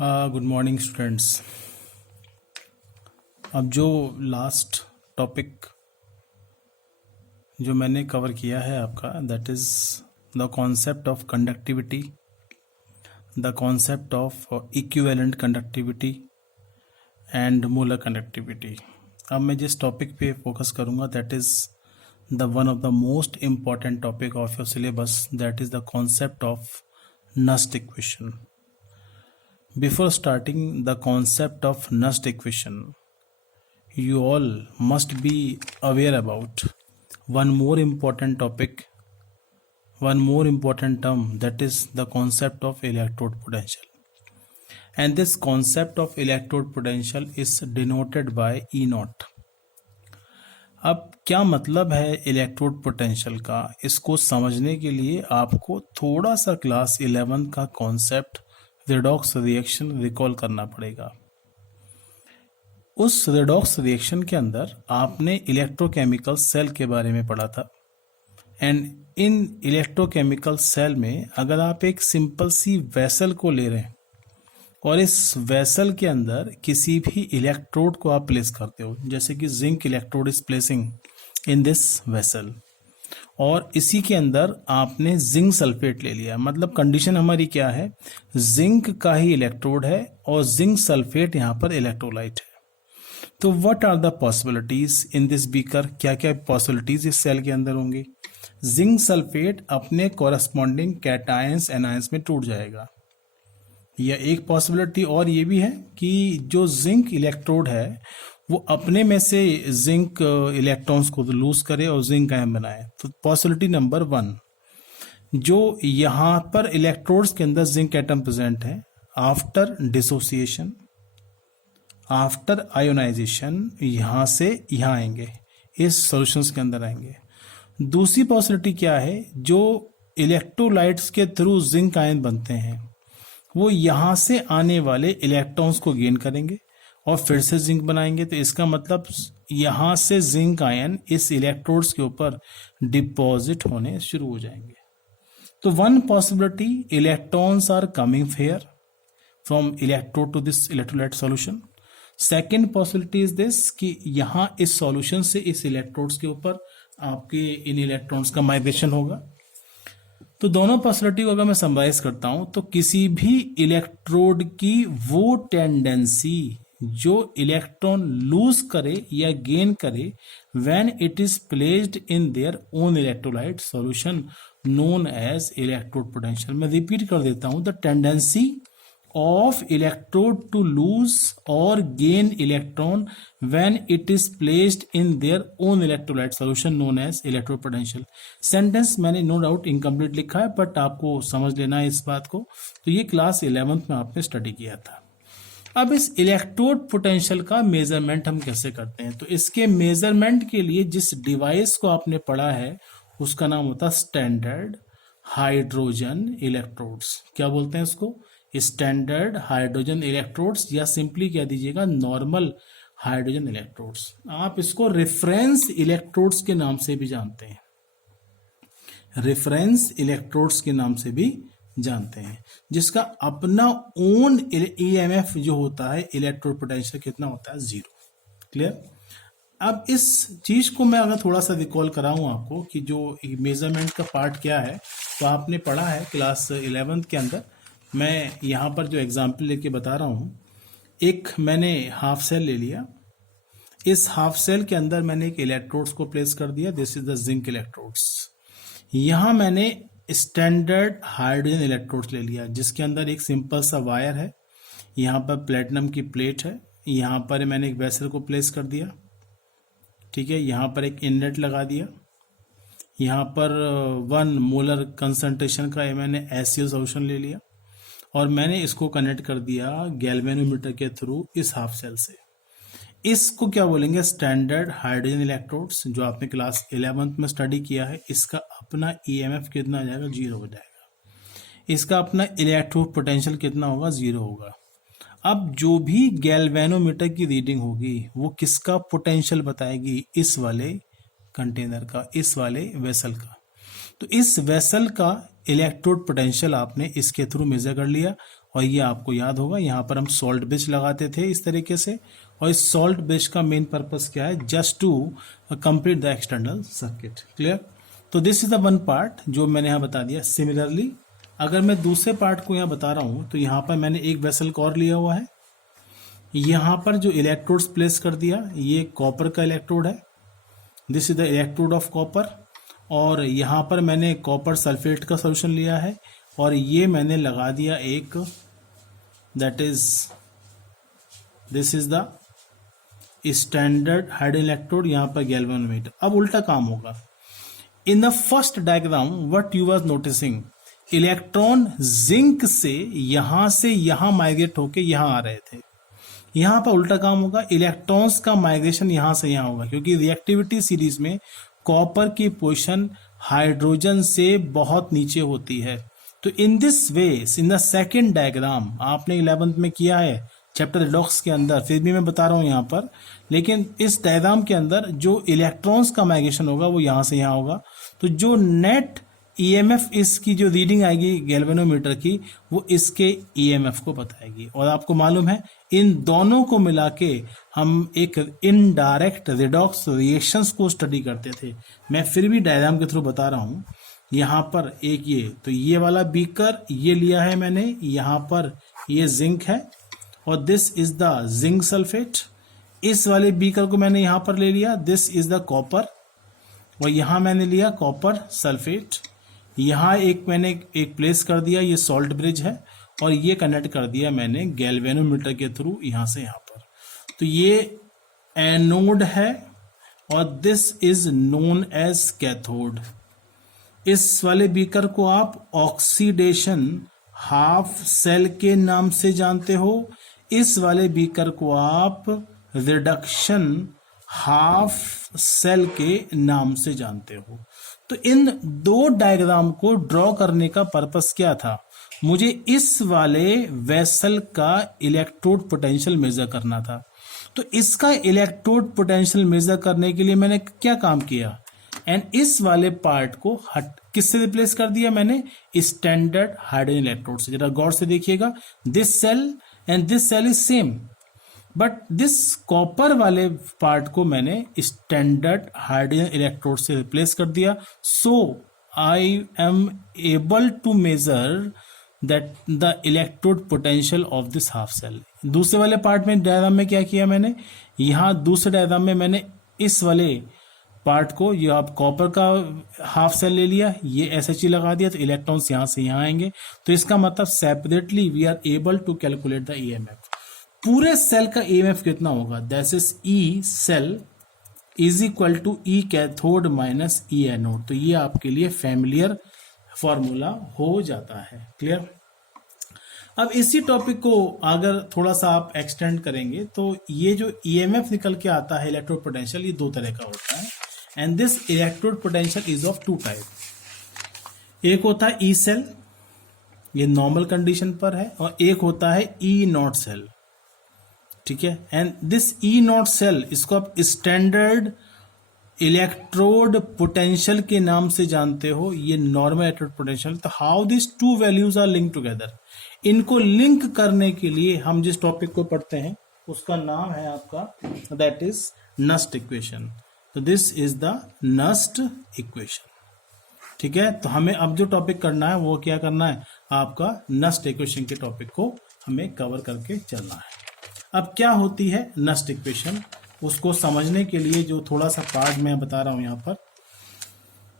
Good morning students. अब जो last topic जो मैंने कवर किया है आपका, that is the concept of conductivity, the concept of equivalent conductivity and molar conductivity. अब मैं जिस टॉपिक पे फोकस करूँगा that is the one of the most important topic of your syllabus, that is the concept of Nernst equation. Before starting the concept of Nast equation, you all must be aware about one more important topic, one more important term, that is the concept of electrode potential. And this concept of electrode potential is denoted by E naught. अब क्या मतलब है electrode potential का, इसको समझने के लिए आपको थोड़ा सा क्लास 11 का कॉन्सेप्ट रेडॉक्स रिएक्शन रिकॉल करना पड़ेगा। उस रेडॉक्स रिएक्शन के अंदर आपने इलेक्ट्रोकेमिकल सेल के बारे में पढ़ा था। एंड इन इलेक्ट्रोकेमिकल सेल में अगर आप एक सिंपल सी वेसल को ले रहे हैं और इस वेसल के अंदर किसी भी इलेक्ट्रोड को आप प्लेस करते हो, जैसे कि zinc electrode is placing in this vessel, और इसी के अंदर आपने जिंक सल्फेट ले लिया, मतलब कंडीशन हमारी क्या है, जिंक का ही इलेक्ट्रोड है और जिंक सल्फेट यहाँ पर इलेक्ट्रोलाइट है। तो what are the possibilities in this beaker, क्या क्या पॉसिबिलिटीज इस सेल के अंदर होंगी। जिंक सल्फेट अपने कॉरेस्पॉन्डिंग कैटायंस एनायंस में टूट जाएगा, या एक पॉसिबिलिटी और ये भी है कि जो जिंक इलेक्ट्रोड है वो अपने में से जिंक इलेक्ट्रॉन्स को लूज करे और जिंक आयन बनाए। तो पॉसिबिलिटी नंबर 1, जो यहाँ पर इलेक्ट्रोड्स के अंदर जिंक एटम प्रेजेंट है, आफ्टर डिसोसिएशन, आफ्टर आयोनाइजेशन यहाँ से यहाँ आएंगे, इस सॉल्यूशंस के अंदर आएंगे। दूसरी पॉसिबिलिटी क्या है, जो इलेक्ट्रोलाइट्स के थ्रू जिंक आयन बनते हैं वो यहाँ से आने वाले इलेक्ट्रॉन्स को गेन करेंगे और फिर से जिंक बनाएंगे। तो इसका मतलब यहाँ से जिंक आयन इस इलेक्ट्रोड्स के ऊपर डिपॉजिट होने शुरू हो जाएंगे। तो one possibility, electrons are coming fair from electrode to this electrolyte solution. Second possibility is this कि यहाँ इस सॉल्यूशन से इस इलेक्ट्रोड्स के ऊपर आपके इन इलेक्ट्रॉन्स का माइग्रेशन होगा। तो दोनों पॉसिबिलिटी को अगर मैं समराइज करता हूं तो किसी भी इलेक्ट्रोड की वो टेंडेंसी जो इलेक्ट्रॉन लूज करे या गेन करे when it is placed in their own electrolyte solution known as electrode potential. मैं रिपीट कर देता हूं, the tendency of electrode to lose or gain electron when it is placed in their own electrolyte solution known as electrode potential। Sentence मैंने no doubt incomplete लिखा है but आपको समझ लेना है इस बात को। तो ये क्लास 11th में आपने स्टडी किया था। अब इस इलेक्ट्रोड पोटेंशियल का मेजरमेंट हम कैसे करते हैं, तो इसके मेजरमेंट के लिए जिस डिवाइस को आपने पढ़ा है उसका नाम होता है स्टैंडर्ड हाइड्रोजन इलेक्ट्रोड्स। क्या बोलते हैं उसको, स्टैंडर्ड हाइड्रोजन इलेक्ट्रोड्स, या सिंपली कह दीजिएगा नॉर्मल हाइड्रोजन इलेक्ट्रोड्स। आप इसको रेफरेंस इलेक्ट्रोड्स के नाम से भी जानते हैं, रेफरेंस इलेक्ट्रोड्स के नाम से भी जानते हैं, जिसका अपना ओन ईएमएफ जो होता है, इलेक्ट्रोड पोटेंशियल कितना होता है, 0। क्लियर। अब इस चीज को मैं अगर थोड़ा सा रिकॉल कराऊं आपको कि जो मेजरमेंट का पार्ट क्या है, तो आपने पढ़ा है क्लास 11th के अंदर। मैं यहाँ पर जो एग्जाम्पल लेके बता रहा हूँ, एक मैंने हाफ सेल ले लिया, इस हाफ सेल के अंदर मैंने एक इलेक्ट्रोड्स को प्लेस कर दिया, this is the zinc electrodes. यहाँ मैंने स्टैंडर्ड हाइड्रोजन इलेक्ट्रोड्स ले लिया जिसके अंदर एक सिंपल सा वायर है, यहाँ पर प्लेटिनम की प्लेट है, यहाँ पर मैंने एक वेसल को प्लेस कर दिया, ठीक है, यहाँ पर एक इनलेट लगा दिया, यहाँ पर 1 मोलर कंसंट्रेशन का मैंने HCl सॉल्यूशन ले लिया और मैंने इसको कनेक्ट कर दिया गैल्वेनोमीटर के थ्रू इस हाफ सेल से। इसको क्या बोलेंगे, स्टैंडर्ड हाइड्रोजन इलेक्ट्रोड्स, जो आपने क्लास 11th में स्टडी किया है। इसका अपना ईएमएफ कितना आ जाएगा, 0 हो जाएगा। इसका अपना इलेक्ट्रोड पोटेंशियल कितना होगा, 0 होगा। अब जो भी गैल्वेनोमीटर की रीडिंग होगी वो किसका पोटेंशियल बताएगी, इस वाले कंटेनर का, इस वाले वेसल का। तो इस वेसल का इलेक्ट्रोड पोटेंशियल आपने इसके थ्रू मेजर कर लिया और ये आपको याद होगा यहाँ पर हम सॉल्ट ब्रिज लगाते थे इस तरीके से, और इस सॉल्ट ब्रिज का मेन पर्पस क्या है, just to complete the external circuit. Clear. तो this is the one part जो मैंने यहाँ बता दिया। सिमिलरली अगर मैं दूसरे पार्ट को यहाँ बता रहा हूँ तो यहाँ पर मैंने एक वेसल को और लिया हुआ है, यहाँ पर जो इलेक्ट्रोड्स प्लेस कर दिया, ये कॉपर का इलेक्ट्रोड है, this is the electrode of copper, और यहाँ पर मैंने कॉपर सल्फेट का सोल्यूशन लिया है और ये मैंने लगा दिया एक, that is this is the standard hydrogen electrode, यहाँ पर गैल्वेनोमीटर। अब उल्टा काम होगा। In the first diagram what you was noticing, electron zinc से यहां माइग्रेट होके यहां आ रहे थे। यहां पर उल्टा काम होगा, इलेक्ट्रॉन्स का माइग्रेशन यहां से यहां होगा, क्योंकि रिएक्टिविटी सीरीज में कॉपर की पोजीशन हाइड्रोजन से बहुत नीचे होती है। तो in this way, in the second diagram, आपने 11th में किया है चैप्टर रिडॉक्स के अंदर, फिर भी मैं बता रहा हूं यहां पर, लेकिन इस डायग्राम के अंदर जो इलेक्ट्रॉन्स का माइग्रेशन होगा वो यहां से यहां होगा। तो जो नेट ईएमएफ इसकी जो रीडिंग आएगी गैल्वेनोमीटर की, वो इसके ईएमएफ को बताएगी। और आपको मालूम है इन दोनों को मिला के हम एक इनडायरेक्ट रिडॉक्स रिएक्शंस को स्टडी करते थे। मैं फिर भी डायग्राम के थ्रू बता रहा हूं। यहाँ पर एक ये, तो ये वाला बीकर ये लिया है मैंने, यहाँ पर ये जिंक है और this is the zinc sulphate. इस वाले बीकर को मैंने यहाँ पर ले लिया, दिस इज द कॉपर, और यहाँ मैंने लिया कॉपर सल्फेट। यहाँ मैंने एक प्लेस कर दिया, ये सॉल्ट ब्रिज है, और ये कनेक्ट कर दिया मैंने गैल्वेनोमीटर के थ्रू यहाँ से यहाँ पर। तो ये एनोड है और this is known as cathode. इस वाले बीकर को आप ऑक्सीडेशन हाफ सेल के नाम से जानते हो, इस वाले बीकर को आप रिडक्शन हाफ सेल के नाम से जानते हो। तो इन दो डायग्राम को ड्रॉ करने का पर्पस क्या था, मुझे इस वाले वेसल का इलेक्ट्रोड पोटेंशियल मेजर करना था। तो इसका इलेक्ट्रोड पोटेंशियल मेजर करने के लिए मैंने क्या काम किया, एंड इस वाले पार्ट को किससे रिप्लेस कर दिया मैंने, स्टैंडर्ड हाइड्रोजन इलेक्ट्रोड से। जरा गौर से देखिएगा, this cell and this cell is same, but this copper वाले पार्ट को मैंने स्टैंडर्ड हाइड्रोजन इलेक्ट्रोड से रिप्लेस कर दिया। So I am able to measure that the electrode potential of this half cell. दूसरे वाले पार्ट में डायग्राम में क्या किया मैंने, यहाँ दूसरे डायग्राम में मैंने इस वाले पार्ट को, ये आप कॉपर का हाफ सेल ले लिया, ये SHE लगा दिया, तो इलेक्ट्रॉन्स यहाँ से यहाँ आएंगे। तो इसका मतलब separately we are able to calculate the EMF। पूरे सेल का EMF कितना होगा, that is E cell is equal to E cathode minus E anode. तो ये आपके लिए फैमिलियर फॉर्मूला हो जाता है। क्लियर। अब इसी टॉपिक को अगर थोड़ा सा आप एक्सटेंड करेंगे तो ये जो EMF निकल के आता है इलेक्ट्रोड पोटेंशियल, ये दो तरह का होता है, and this electrode potential is of two type. एक होता है E सेल, ये नॉर्मल कंडीशन पर है, और एक होता है E नॉट सेल। ठीक है, and this E not cell, इसको आप स्टैंडर्ड इलेक्ट्रोड पोटेंशियल के नाम से जानते हो, ये नॉर्मल इलेक्ट्रोड पोटेंशियल। तो how this two values are link together, इनको लिंक करने के लिए हम जिस टॉपिक को पढ़ते हैं उसका नाम है आपका, दैट इज नस्ट इक्वेशन। तो this is the Nernst equation. ठीक है, तो हमें अब जो टॉपिक करना है वो क्या करना है, आपका नस्ट इक्वेशन के टॉपिक को हमें कवर करके चलना है। अब क्या होती है नस्ट इक्वेशन, उसको समझने के लिए जो थोड़ा सा पार्ट मैं बता रहा हूं यहां पर,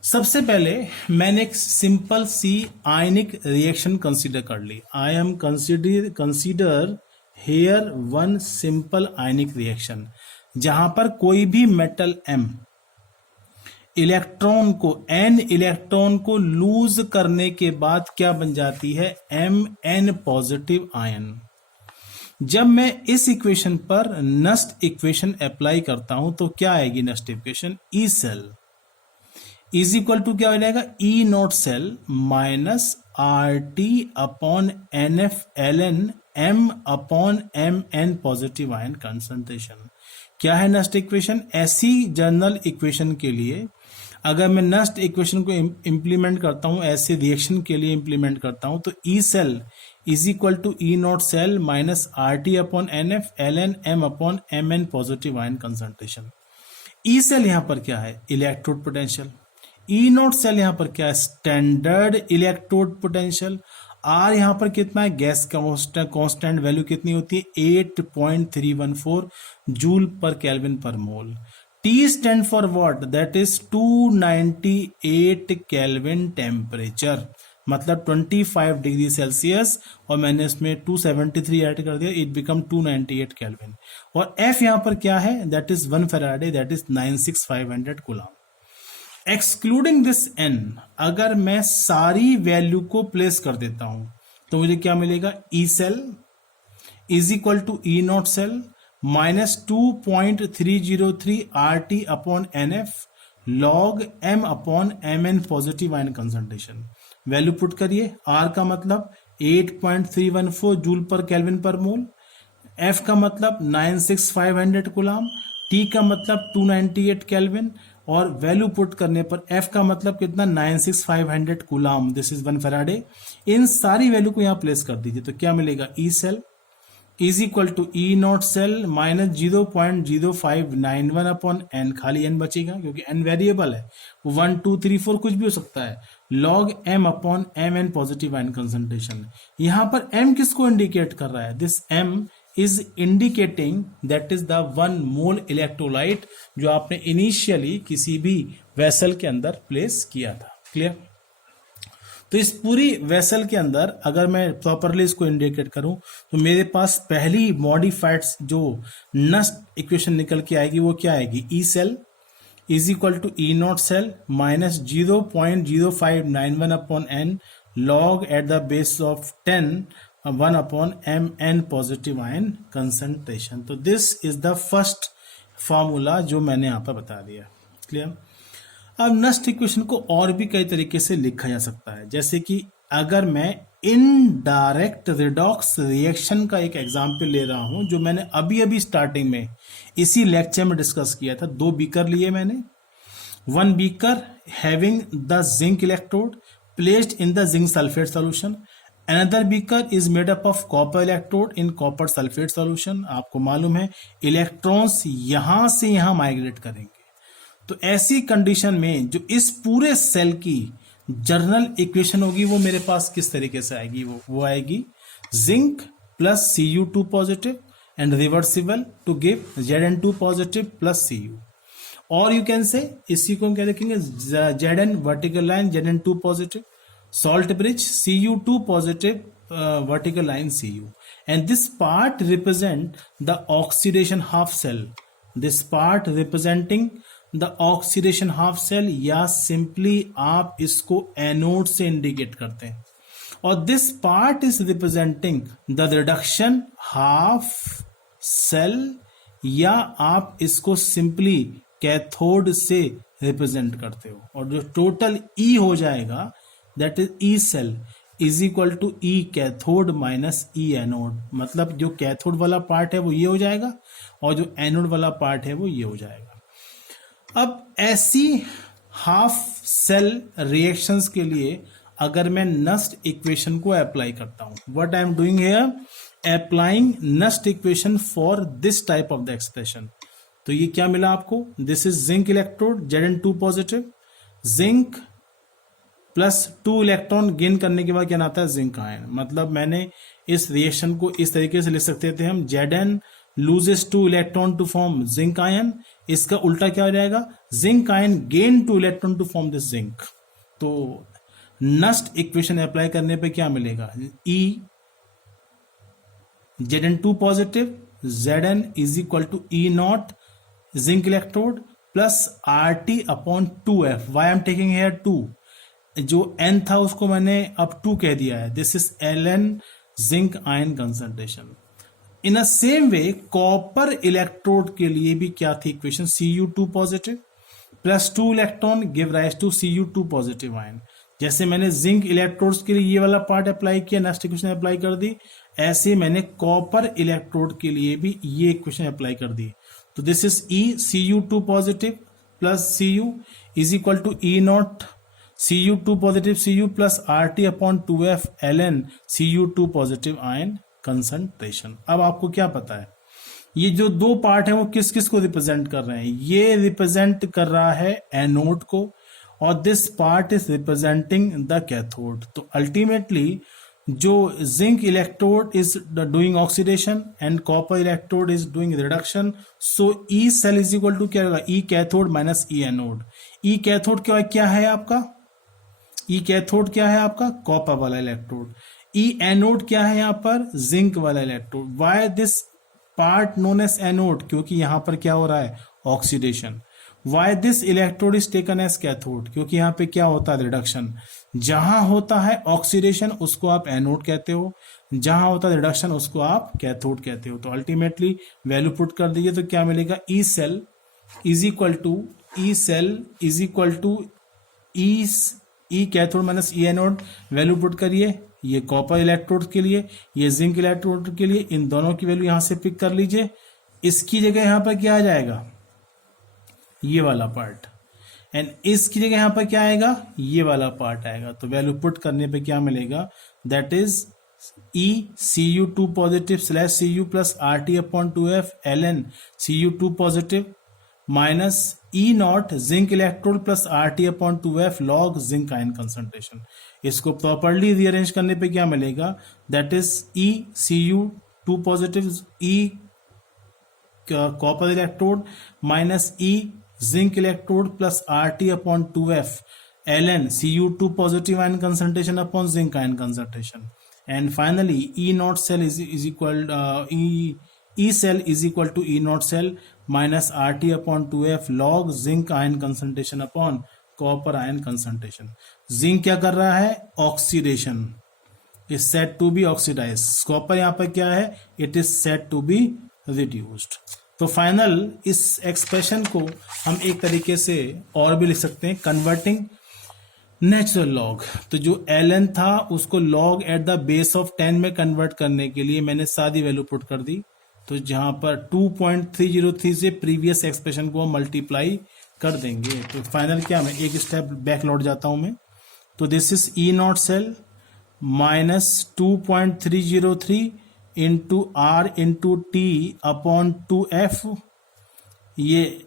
सबसे पहले मैंने एक सिंपल सी आयनिक रिएक्शन कंसीडर कर ली। I am consider here one simple ionic reaction, जहां पर कोई भी मेटल M इलेक्ट्रॉन को, N इलेक्ट्रॉन को लूज करने के बाद क्या बन जाती है, Mn पॉजिटिव आयन। जब मैं इस इक्वेशन पर नस्ट इक्वेशन अप्लाई करता हूं तो क्या आएगी Nernst equation, E cell is equal to क्या हो जाएगा, E not cell minus RT upon NF ln M upon Mn positive ion concentration. क्या है नस्ट इक्वेशन, ऐसी जनरल इक्वेशन के लिए अगर मैं नस्ट इक्वेशन को इंप्लीमेंट करता हूं, ऐसे रिएक्शन के लिए इंप्लीमेंट करता हूं, तो E cell is equal to E not cell minus R T upon N F L N M upon M N positive ion concentration. E cell यहां पर क्या है, electrode potential. E not cell यहां पर क्या है, स्टैंडर्ड इलेक्ट्रोड पोटेंशियल। आर यहां पर कितना है, गैस का कांस्टेंट वैल्यू कितनी होती है 8.314 जूल पर केल्विन पर mole. T stand for what, that is 298 kelvin temperature, मतलब 25 डिग्री सेल्सियस, और मैंने इसमें 273 ऐड कर दिया, इट बिकम 298 केल्विन। और एफ यहां पर क्या है, that is 1 faraday, that is 96500 coulomb. Excluding this N, अगर मैं सारी वैल्यू को प्लेस कर देता हूं तो मुझे क्या मिलेगा, E cell is equal to E not cell minus 2.303 R T upon N F log M upon M N positive ion concentration. Value put करिए, आर का मतलब 8.314 जूल पर केल्विन पर मोल, एफ का मतलब 96500 कूलम, टी का मतलब 298 केल्विन, और वैल्यू पुट करने पर एफ का मतलब कितना 96500 कूलम, दिस इज 1 फैराडे। इन सारी वैल्यू को यहां प्लेस कर दीजिए तो क्या मिलेगा, E cell is equal to E not cell minus 0.0591 upon N, खाली एन बचेगा क्योंकि एन वेरिएबल है, 1 2 3 4 कुछ भी हो सकता है, log M upon M N positive ion concentration. यहां पर एम किसको इंडिकेट कर रहा है, this M is indicating that is the 1 mole electrolyte जो आपने इनिशियली किसी भी वेसल के अंदर प्लेस किया था। क्लियर। तो इस पूरी वेसल के अंदर अगर मैं प्रॉपरली इसको इंडिकेट करूं तो मेरे पास पहली मॉडिफाइड जो नस्ट इक्वेशन निकल के आएगी वो क्या आएगी, E cell is equal to E not cell minus 0.0591 upon N log at the base of 10 1 upon M N positive ion concentration. तो this is the first formula जो मैंने यहां पर बता दिया। क्लियर। अब नस्ट इक्वेशन को और भी कई तरीके से लिखा जा सकता है, जैसे कि अगर मैं इनडायरेक्ट रिडॉक्स रिएक्शन का एक एग्जांपल ले रहा हूं जो मैंने अभी अभी स्टार्टिंग में इसी लेक्चर में डिस्कस किया था। 2 बीकर लिए मैंने, 1 beaker having the zinc electrode placed in the zinc sulphate solution, another beaker is made up of copper electrode in copper sulphate solution. आपको मालूम है इलेक्ट्रॉन्स यहां से यहां माइग्रेट करेंगे, तो ऐसी कंडीशन में जो इस पूरे सेल की जर्नल इक्वेशन होगी वो मेरे पास किस तरीके से आएगी, वो आएगी zinc plus Cu2 positive and reversible to give Zn2 positive plus Cu, और यू कैन से इसी को हम क्या लिखेंगे, Zn vertical line Zn2 positive, salt bridge Cu2 positive vertical line Cu, and this part represent the oxidation half cell, this part representing the oxidation half cell, या simply आप इसको anode से indicate करते हैं, और this part is representing the reduction half cell, या आप इसको simply कैथोड से रिप्रेजेंट करते हो, और जो टोटल E हो जाएगा that is E cell is equal to E cathode minus E anode, मतलब जो कैथोड वाला पार्ट है वो ये हो जाएगा और जो एनोड वाला पार्ट है वो ये हो जाएगा। अब ऐसी हाफ सेल रिएक्शंस के लिए अगर मैं नस्ट इक्वेशन को अप्लाई करता हूं, what I am doing here, applying Nernst equation for this type of the expression. तो ये क्या मिला आपको, this is zinc electrode Zn2 positive, zinc plus 2 electron gain करने के बाद क्या आता है, जिंक आयन। मतलब मैंने इस रिएक्शन को इस तरीके से लिख सकते थे हम, Zn loses 2 electron to form zinc ion, इसका उल्टा क्या हो जाएगा, zinc ion gain 2 electron to form this zinc. तो नस्ट इक्वेशन अप्लाई करने पे क्या मिलेगा, E Zn2 positive Zn is equal to E not zinc electrode plus RT upon 2F, why am taking here 2, जो N था उसको मैंने अब 2 कह दिया है, this is Ln zinc ion concentration. In a same way copper electrode के लिए भी क्या थी इक्वेशन, Cu2 positive plus 2 electron give rise to Cu2 positive ion. जैसे मैंने जिंक इलेक्ट्रोड्स के लिए ये वाला पार्ट अप्लाई किया, नेक्स्ट इक्वेशन अप्लाई कर दी, ऐसे मैंने कॉपर इलेक्ट्रोड के लिए भी ये इक्वेशन अप्लाई कर दी। तो this is E Cu2 positive plus Cu is equal to E not Cu2 positive Cu plus RT upon 2F ln Cu2 positive ion concentration. अब आपको क्या पता है, ये जो दो पार्ट है वो किस किस को रिप्रेजेंट कर रहे हैं? ये रिप्रेजेंट कर रहा है एनोड को, और this part is representing the cathode. तो अल्टीमेटली जो zinc electrode is doing oxidation and copper electrode is doing reduction, so E cell is equal to क्या होगा? E cathode minus E anode. E cathode क्या है आपका? ई cathode क्या है आपका? कॉपर वाला इलेक्ट्रोड। ई एनोड क्या है यहाँ पर? जिंक वाला electrode. Why this part known as anode? क्योंकि यहां पर क्या हो रहा है? Oxidation. Why this electrode is taken as cathode? क्योंकि यहां पे क्या होता है? रिडक्शन। जहां होता है ऑक्सीडेशन उसको आप एनोड कहते हो, जहां होता है रिडक्शन उसको आप कैथोड कहते हो। तो अल्टीमेटली वैल्यू पुट कर दीजिए तो क्या मिलेगा? E cell is equal to E cathode minus E anode. Value put करिए, ये कॉपर इलेक्ट्रोड के लिए, ये जिंक इलेक्ट्रोड के लिए, इन दोनों की वैल्यू यहां से पिक कर लीजिए। इसकी जगह यहां पर क्या आ जाएगा? ये वाला पार्ट। एंड इसकी जगह यहां पर क्या आएगा? ये वाला पार्ट आएगा। तो वैल्यू पुट करने पे क्या मिलेगा? That is E Cu2 positive slash Cu plus RT upon 2F ln Cu2 positive minus E naught zinc electrode plus RT upon 2F log zinc ion concentration. इसको प्रॉपरली रीअरेंज करने पे क्या मिलेगा? That is E Cu2 positive E copper electrode minus E zinc electrode plus RT upon 2F ln Cu2 positive ion concentration upon zinc ion concentration. And finally E not cell is equal E cell is equal to E naught cell minus RT upon 2F log zinc ion concentration upon copper ion concentration। Zinc क्या कर रहा है? Oxidation, is said to be oxidized। Copper यहां पर क्या है? it is said to be reduced। तो final इस एक्सप्रेशन को हम एक तरीके से और भी लिख सकते हैं, कन्वर्टिंग नेचुरल लॉग। तो जो ln था उसको log at the base of 10 में कन्वर्ट करने के लिए मैंने सादी वैल्यू पुट कर दी। तो जहां पर 2.303 से प्रीवियस एक्सप्रेशन को मल्टीप्लाई कर देंगे। तो फाइनल क्या, मैं एक स्टेप बैक लौट जाता हूं मैं। तो this is E not cell minus 2.303 into R into T upon 2F, ये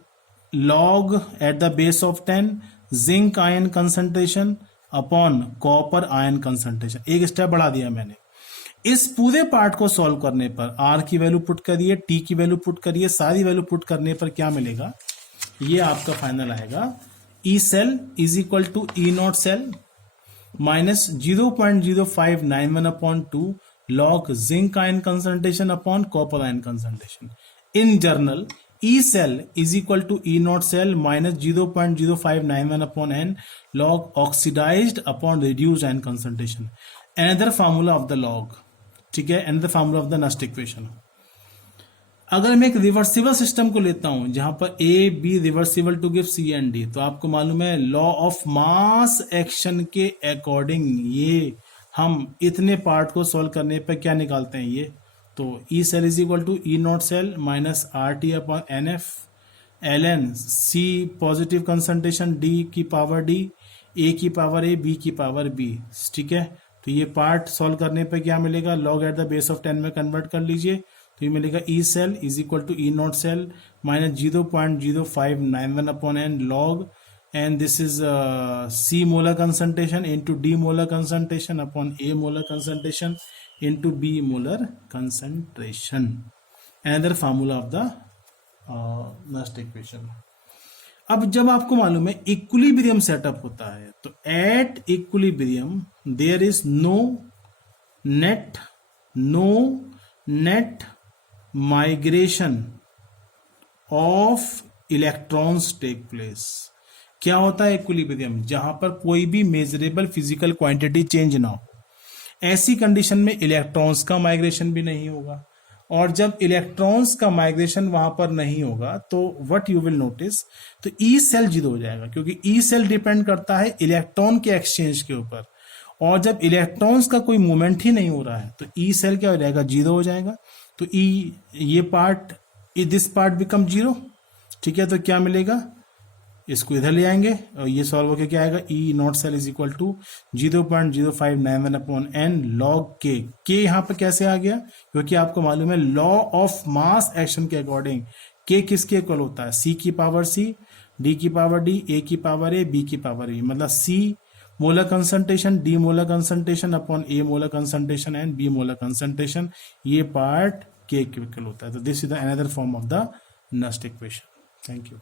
log at the base of 10 zinc ion concentration upon copper ion concentration. एक स्टेप बढ़ा दिया मैंने। इस पूरे पार्ट को सॉल्व करने पर आर की वैल्यू पुट करिए, टी की वैल्यू पुट करिए, सारी वैल्यू पुट करने पर क्या मिलेगा? ये आपका फाइनल आएगा E cell is equal to E not cell minus 0.0591 upon 2 log zinc ion concentration upon copper ion concentration. In general E cell is equal to E not cell minus 0.0591 upon N log oxidised upon reduced ion concentration. Another formula of the log, ठीक है, another formula of the next equation. अगर मैं एक reversible system को लेता हूं जहां पर A B reversible to give C and D, तो आपको मालूम है लॉ ऑफ मास एक्शन के अकॉर्डिंग ये हम इतने पार्ट को सॉल्व करने पर क्या निकालते हैं ये? तो E cell is equal to E not cell minus RT upon NF ln C positive concentration D की पावर डी, ए की पावर ए, बी की पावर बी, ठीक है। तो ये पार्ट सॉल्व करने पे क्या मिलेगा? Log at the base of 10 में कन्वर्ट कर लीजिए तो ये मिलेगा E cell is equal to E not cell minus 0.0591 upon N log, and this is C molar concentration into D molar concentration upon A molar concentration into B molar concentration. Another formula of the next equation. अब जब आपको मालूम है equilibrium setup होता है, तो at equilibrium there is no net migration of electrons take place. क्या होता है इक्विलिब्रियम? जहां पर कोई भी मेजरेबल फिजिकल क्वांटिटी चेंज ना हो, ऐसी कंडीशन में इलेक्ट्रॉन्स का माइग्रेशन भी नहीं होगा। और जब इलेक्ट्रॉन्स का माइग्रेशन वहां पर नहीं होगा तो व्हाट यू विल नोटिस, तो ई सेल जीरो हो जाएगा, क्योंकि ई सेल डिपेंड करता है इलेक्ट्रॉन के एक्सचेंज के ऊपर। और जब इलेक्ट्रॉन्स का कोई मूवमेंट ही नहीं हो रहा है तो ई सेल क्या हो जाएगा? जीरो हो जाएगा। तो ये part, this part become zero, ठीक है। तो क्या मिलेगा? इसको इधर ले आएंगे और ये सॉल्व होके क्या आएगा, E not cell is equal to 0.0591 upon N log K. के यहाँ पे कैसे आ गया, क्योंकि आपको मालूम है लॉ ऑफ मास एक्शन के अकॉर्डिंग के किसके इक्वल होता है, सी की पावर सी, डी की पावर डी, ए की पावर ए, बी की पावर ए, मतलब C molar concentration, D molar concentration upon A molar concentration and B molar concentration, ये पार्ट के इक्वल होता है। तो this is the another form of the Nernst equation. Thank you.